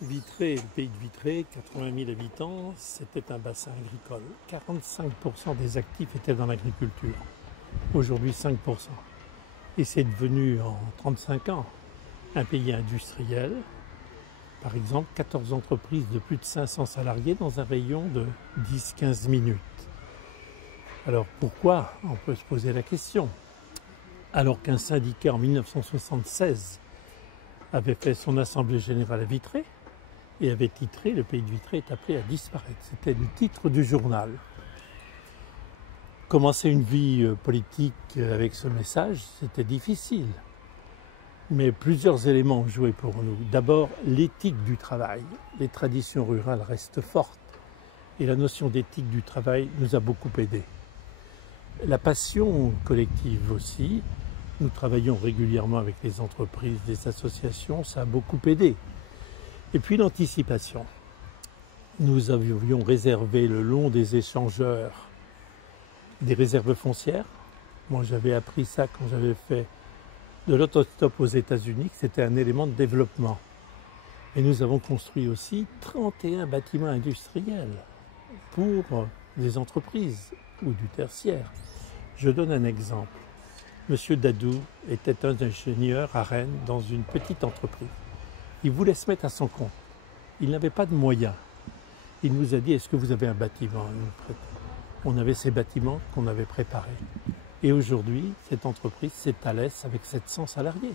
Vitré, le pays de Vitré, 80 000 habitants, c'était un bassin agricole. 45% des actifs étaient dans l'agriculture. Aujourd'hui, 5%. Et c'est devenu en 35 ans un pays industriel. Par exemple, 14 entreprises de plus de 500 salariés dans un rayon de 10-15 minutes. Alors pourquoi? On peut se poser la question. Alors qu'un syndicat en 1976 avait fait son assemblée générale à Vitré et avait titré « Le pays de Vitré est appelé à disparaître ». C'était le titre du journal. Commencer une vie politique avec ce message, c'était difficile. Mais plusieurs éléments ont joué pour nous. D'abord, l'éthique du travail. Les traditions rurales restent fortes et la notion d'éthique du travail nous a beaucoup aidés. La passion collective aussi. Nous travaillons régulièrement avec les entreprises, les associations, ça a beaucoup aidé. Et puis l'anticipation. Nous avions réservé le long des échangeurs des réserves foncières. Moi j'avais appris ça quand j'avais fait de l'autostop aux États-Unis, que c'était un élément de développement. Et nous avons construit aussi 31 bâtiments industriels pour des entreprises ou du tertiaire. Je donne un exemple. Monsieur Dadou était un ingénieur à Rennes dans une petite entreprise. Il voulait se mettre à son compte. Il n'avait pas de moyens. Il nous a dit, est-ce que vous avez un bâtiment à nous prêter? On avait ces bâtiments qu'on avait préparés. Et aujourd'hui, cette entreprise, c'est Thales avec 700 salariés.